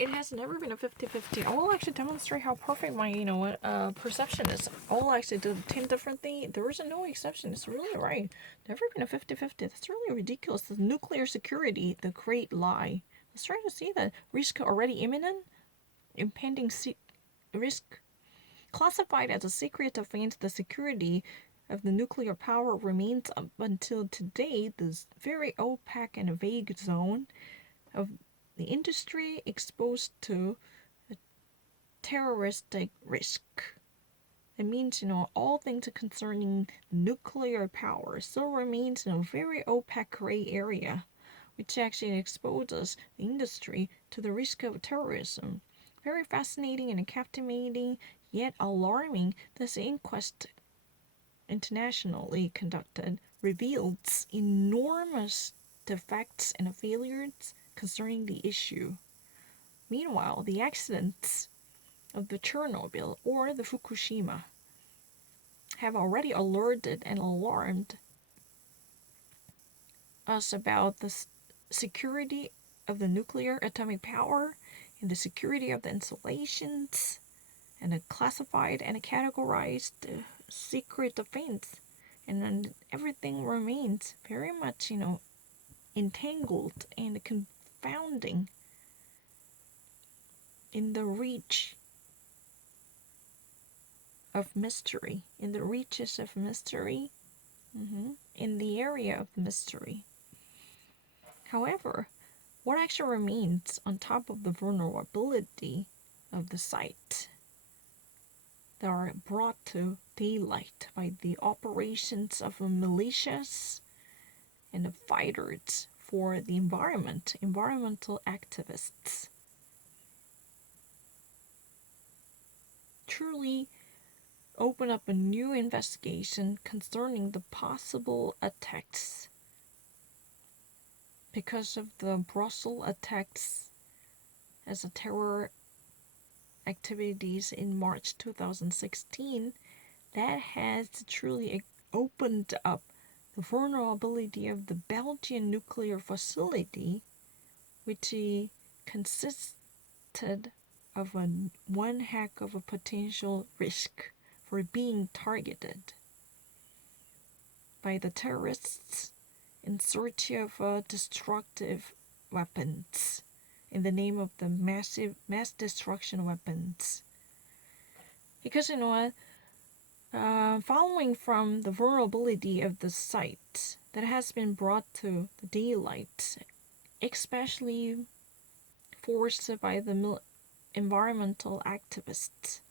it has never been a 50-50. I will actually demonstrate how perfect my, perception is. I will actually do 10 different things. There is no exception. It's really right. Never been a 50-50. That's really ridiculous. The nuclear security, the great lie. Let's try to see that. Risk already imminent? Impending risk classified as a secret defense, the security of the nuclear power remains up until today this very opaque and vague zone of the industry exposed to a terroristic risk. It means, all things concerning nuclear power still remains in a very opaque gray area, which actually exposes the industry to the risk of terrorism. Very fascinating and captivating, yet alarming. This inquest, internationally conducted, reveals enormous defects and failures concerning the issue. Meanwhile, the accidents of the Chernobyl or the Fukushima have already alerted and alarmed us about the security of the nuclear atomic power and the security of the installations and the classified and categorized secret defense. And then everything remains very much, entangled and confounding in the reach of mystery, in the reaches of mystery, in the area of mystery. However, what actually remains on top of the vulnerability of the site that are brought to daylight by the operations of the militias and the fighters for the environment, environmental activists, truly open up a new investigation concerning the possible attacks because of the Brussels attacks as a terror activities in March 2016. That has truly opened up the vulnerability of the Belgian nuclear facility, which consisted of one heck of a potential risk for being targeted by the terrorists in search of destructive weapons in the name of the mass destruction weapons. Because following from the vulnerability of the site that has been brought to the daylight, especially forced by the environmental activists,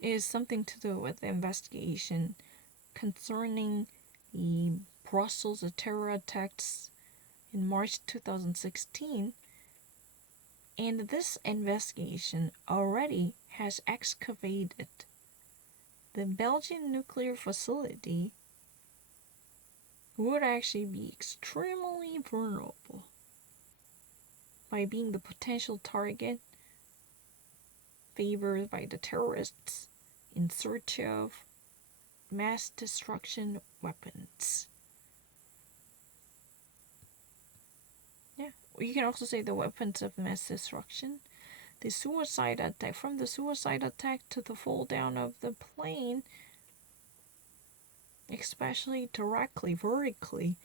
is something to do with the investigation concerning the Brussels terror attacks in March 2016. And this investigation already has excavated the Belgian nuclear facility would actually be extremely vulnerable by being the potential target favored by the terrorists in search of mass destruction weapons. Yeah, you can also say the weapons of mass destruction. The suicide attack, from the suicide attack to the fall down of the plane, especially directly, vertically,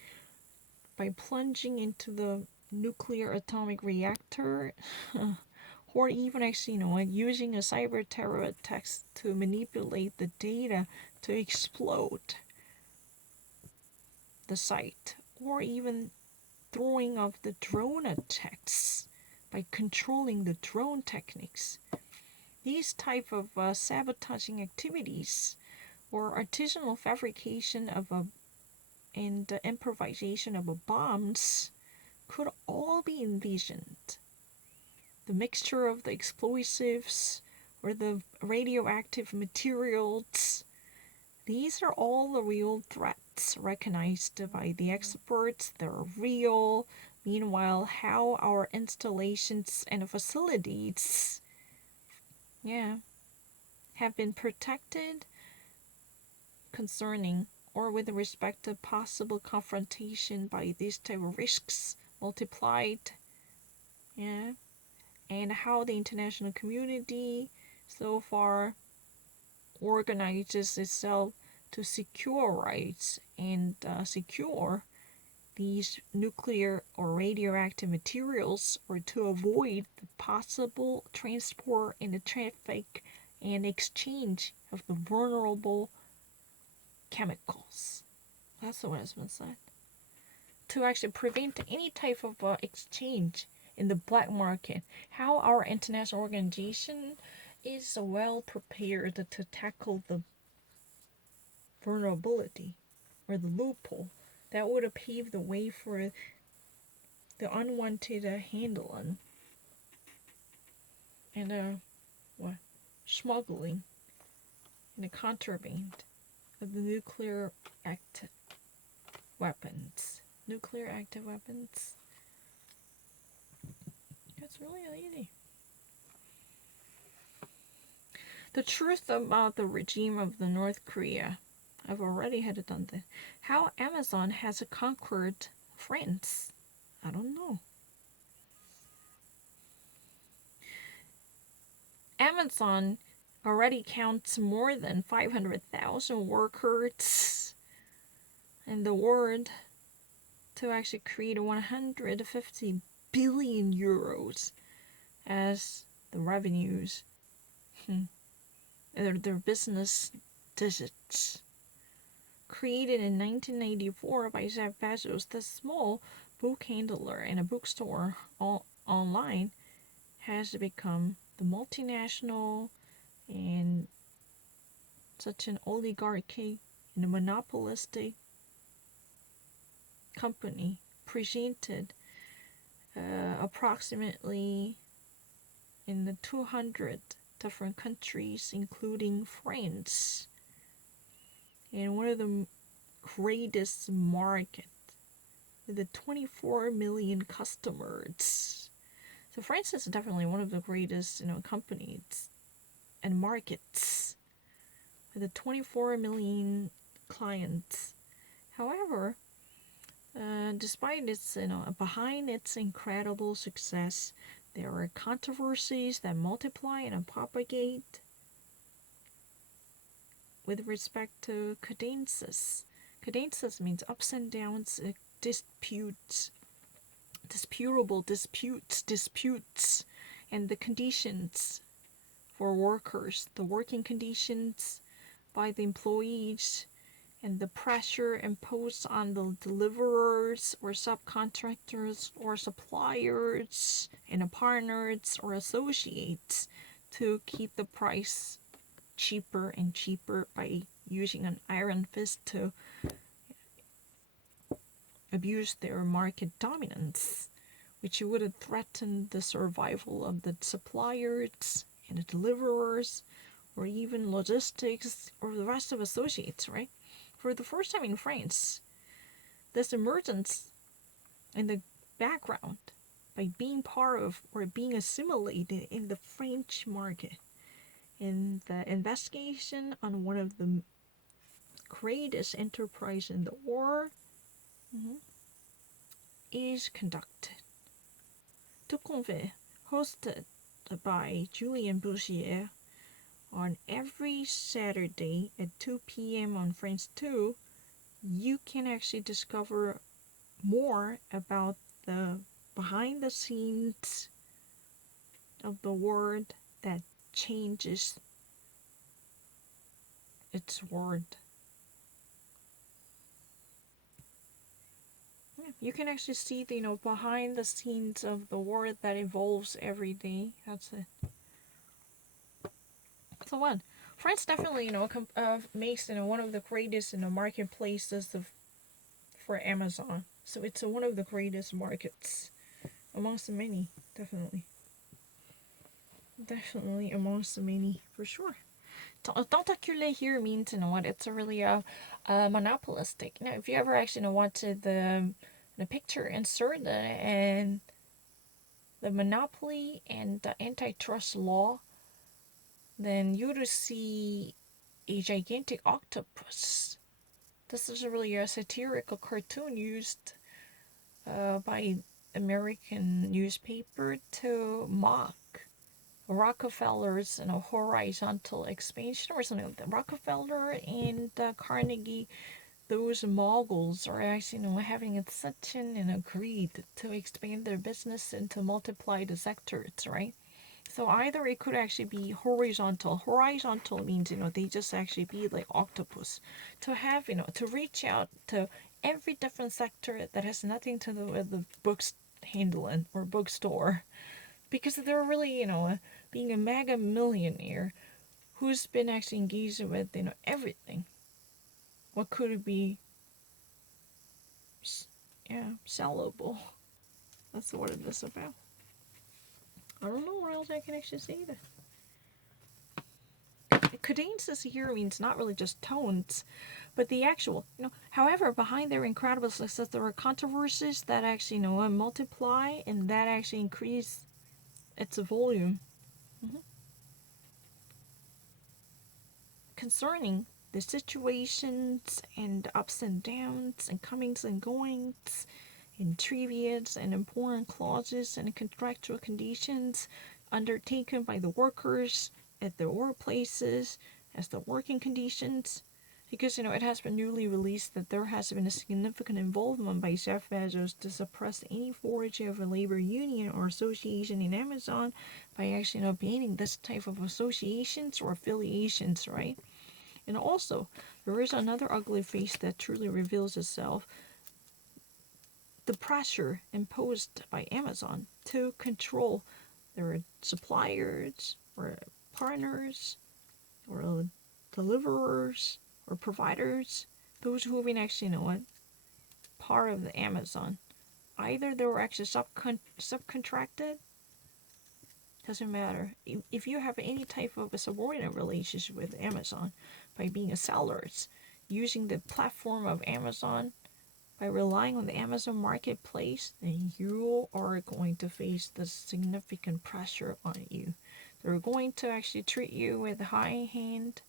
by plunging into the nuclear atomic reactor, or even actually, using a cyber terror attack to manipulate the data to explode the site, or even throwing off the drone attacks by controlling the drone techniques. These type of sabotaging activities or artisanal fabrication of and improvisation of bombs could all be envisioned. The mixture of the explosives or the radioactive materials, these are all the real threats recognized by the experts. They're real. Meanwhile, how our installations and facilities, have been protected concerning or with respect to possible confrontation by these type of risks multiplied, yeah, and how the international community so far organizes itself to secure rights and secure these nuclear or radioactive materials, or to avoid the possible transport and the traffic and exchange of the vulnerable chemicals. That's what has been said. To actually prevent any type of exchange in the black market. How our international organization is well prepared to tackle the vulnerability or the loophole that would pave the way for the unwanted handling and what smuggling and the contraband of the weapons. Nuclear active weapons. It's really easy. The truth about the regime of the North Korea. I've already had it done this. How Amazon has conquered France. I don't know. Amazon already counts more than 500,000 workers in the world to actually create 150 billion euros as the revenues. Their business digits. Created in 1994 by Jeff Bezos, this small book handler and a bookstore online has become the multinational and such an oligarchy and a monopolistic company presented approximately in the 200 different countries, including France, and one of the greatest market with the 24 million customers. So France is definitely one of the greatest, companies and markets with the 24 million clients. However, despite its, behind its incredible success, there are controversies that multiply and propagate with respect to cadences. Cadences means ups and downs, disputes, disputable disputes, and the conditions for workers, the working conditions by the employees, and the pressure imposed on the deliverers or subcontractors or suppliers and partners or associates to keep the price cheaper and cheaper by using an iron fist to abuse their market dominance, which would have threatened the survival of the suppliers and the deliverers, or even logistics or the rest of associates, right? For the first time in France, this emergence in the background by being part of or being assimilated in the French market. In the investigation on one of the greatest enterprise in the world is conducted. Tout Convert, hosted by Julien Bouchier, on every Saturday at 2 p.m. on France 2, you can actually discover more about the behind the scenes of the world that changes its word. You can actually see the behind the scenes of the world that evolves every day. That's it. So what? France definitely makes one of the greatest marketplaces for Amazon. So it's one of the greatest markets amongst the many, definitely. Definitely amongst the many, for sure. Tentaculaire here means, what, it's a really monopolistic. If you ever actually wanted the picture inserted and the monopoly and the antitrust law, then you would see a gigantic octopus. This is really a satirical cartoon used by American newspaper to mock Rockefeller's horizontal expansion or something like that. Rockefeller and Carnegie, those moguls are actually having such an greed to expand their business and to multiply the sectors, right? So either it could actually be horizontal. Horizontal means they just actually be like octopus, to have to reach out to every different sector that has nothing to do with the books handling or bookstore, because they're really being a mega millionaire who's been actually engaged with everything. What could it be? Yeah, sellable. That's what it is about. I don't know what else I can actually say to. Cadences here means not really just tones, but the actual, however, behind their incredible success, there are controversies that actually, multiply and that actually increase its volume. Mm-hmm. Concerning the situations and ups and downs and comings and goings and trivias and important clauses and contractual conditions undertaken by the workers at their workplaces as the working conditions, because it has been newly released that there has been a significant involvement by Jeff Bezos to suppress any forage of a labor union or association in Amazon by actually banning this type of associations or affiliations, right? And also, there is another ugly face that truly reveals itself: the pressure imposed by Amazon to control their suppliers or partners or deliverers or providers, those who have been actually part of the Amazon. Either they were actually subcontracted, doesn't matter. If you have any type of a subordinate relationship with Amazon by being a seller, using the platform of Amazon, by relying on the Amazon marketplace, then you are going to face the significant pressure on you. They're going to actually treat you with a high hand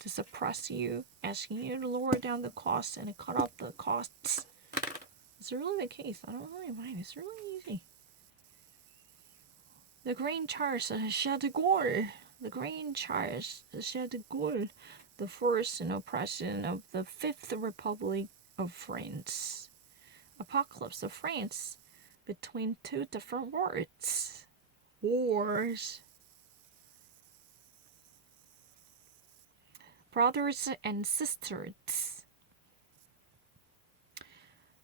to suppress you, asking you to lower down the costs and cut off the costs. Is it really the case? I don't really mind. It's really easy. The Green Charles de Gaulle. The Green Charles de Gaulle, the first president of the Fifth Republic of France. Apocalypse of France between two different words. Wars. Brothers and sisters.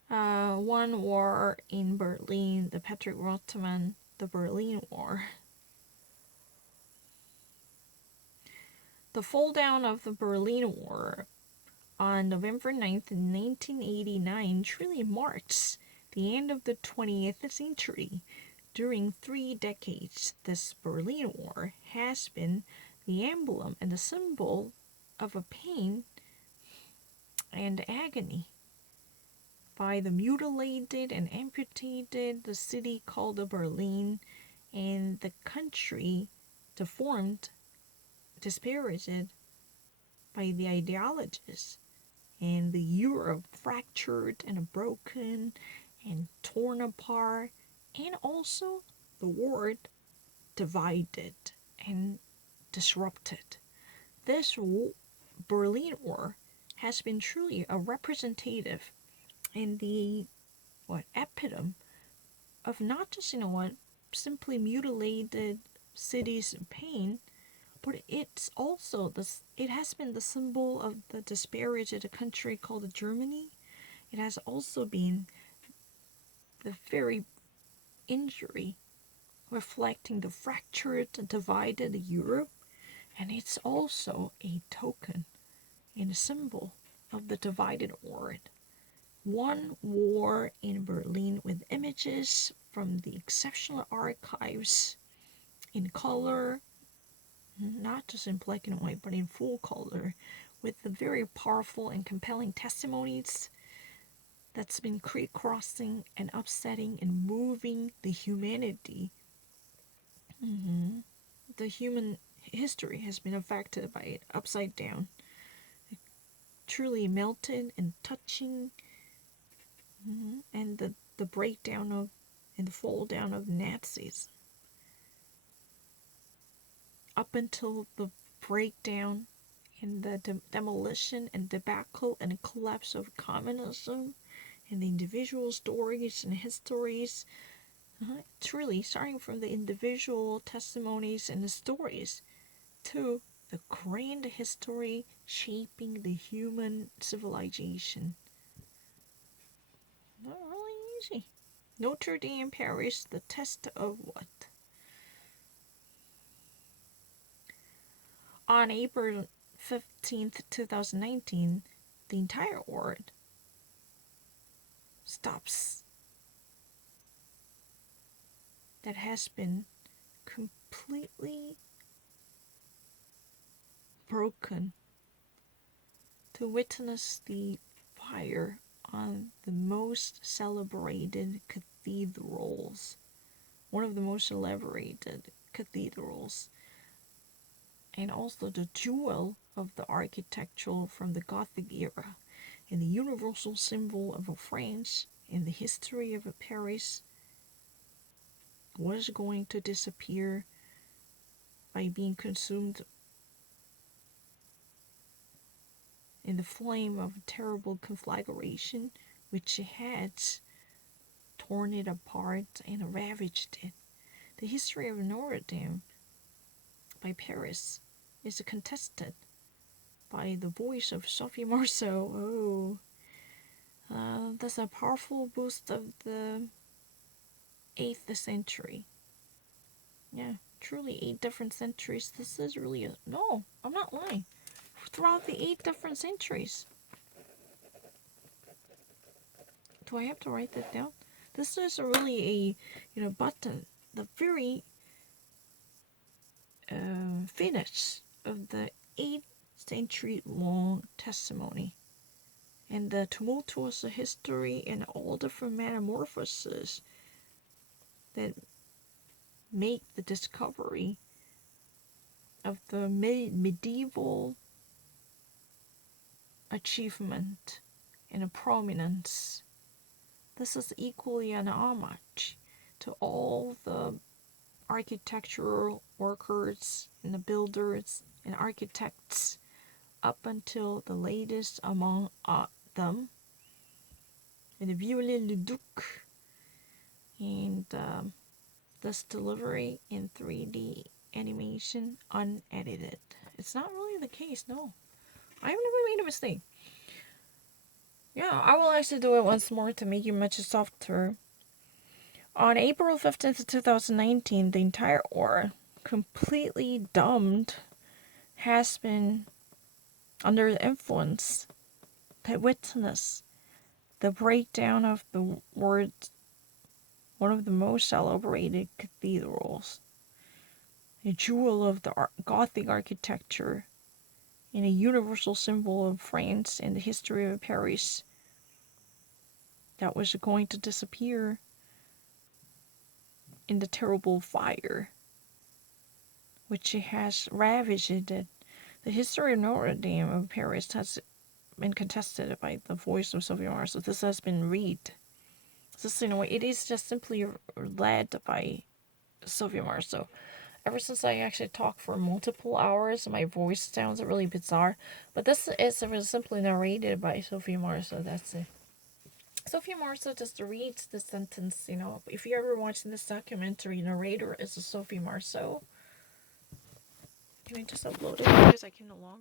One war in Berlin, the Patrick Rothman, the Berlin War. The fall down of the Berlin Wall on November 9th, 1989 truly marks the end of the 20th century. During 3 decades, this Berlin Wall has been the emblem and the symbol of a pain and agony by the mutilated and amputated the city called Berlin, and the country deformed, dispirited by the ideologies, and the Europe fractured and broken and torn apart, and also the world divided and disrupted. This Berlin Wall has been truly a representative and the epitome of not just simply mutilated cities in pain, but it's also it has been the symbol of the disparity of a country called Germany. It has also been the very injury reflecting the fractured and divided Europe, and it's also a token and a symbol of the divided world. One war in Berlin with images from the exceptional archives in color, not just in black and white, but in full color, with the very powerful and compelling testimonies that's been crossing and upsetting and moving the humanity. The human history has been affected by it upside down. Truly melted and touching, and the breakdown of and the fall down of Nazis, up until the breakdown and the demolition and debacle and collapse of communism, and the individual stories and histories. Truly, starting from the individual testimonies and the stories to the grand history shaping the human civilization. Not really easy. Notre Dame Parish, the test of what? On April 15th, 2019, the entire world stops. That has been completely broken to witness the fire on the most celebrated cathedrals, one of the most celebrated cathedrals, and also the jewel of the architecture from the Gothic era, and the universal symbol of France in the history of Paris, was going to disappear by being consumed in the flame of a terrible conflagration which had torn it apart and ravaged it. The history of Notre Dame by Paris is contested by the voice of Sophie Marceau. That's a powerful boost of the 8th century. Yeah, truly 8 different centuries. This is really no, I'm not lying. Throughout the 8 different centuries. Do I have to write that down? This is really a button, the very finish of the 8th century long testimony, and the tumultuous history and all different metamorphoses that make the discovery of the medieval achievement and a prominence. This is equally an homage to all the architectural workers and the builders and architects up until the latest among them, and the Viollet-le-Duc, and this delivery in 3D animation unedited. It's not really the case, no. I've never made a mistake. Yeah, I will actually do it once more to make it much softer. On April 15th, 2019, the entire world, completely dumbed, has been under the influence to witness the breakdown of the world's one of the most celebrated cathedrals, a jewel of the Gothic architecture, and a universal symbol of France and the history of Paris, that was going to disappear in the terrible fire which has ravaged it. The history of Notre Dame of Paris has been contested by the voice of Sophie Marceau. This has been read. This, it is just simply led by Sophie Marceau. Ever since I actually talk for multiple hours, my voice sounds really bizarre. But this is simply narrated by Sophie Marceau. That's it. Sophie Marceau just reads the sentence, If you're ever watching this documentary, narrator is Sophie Marceau. Can I just upload it because I can no longer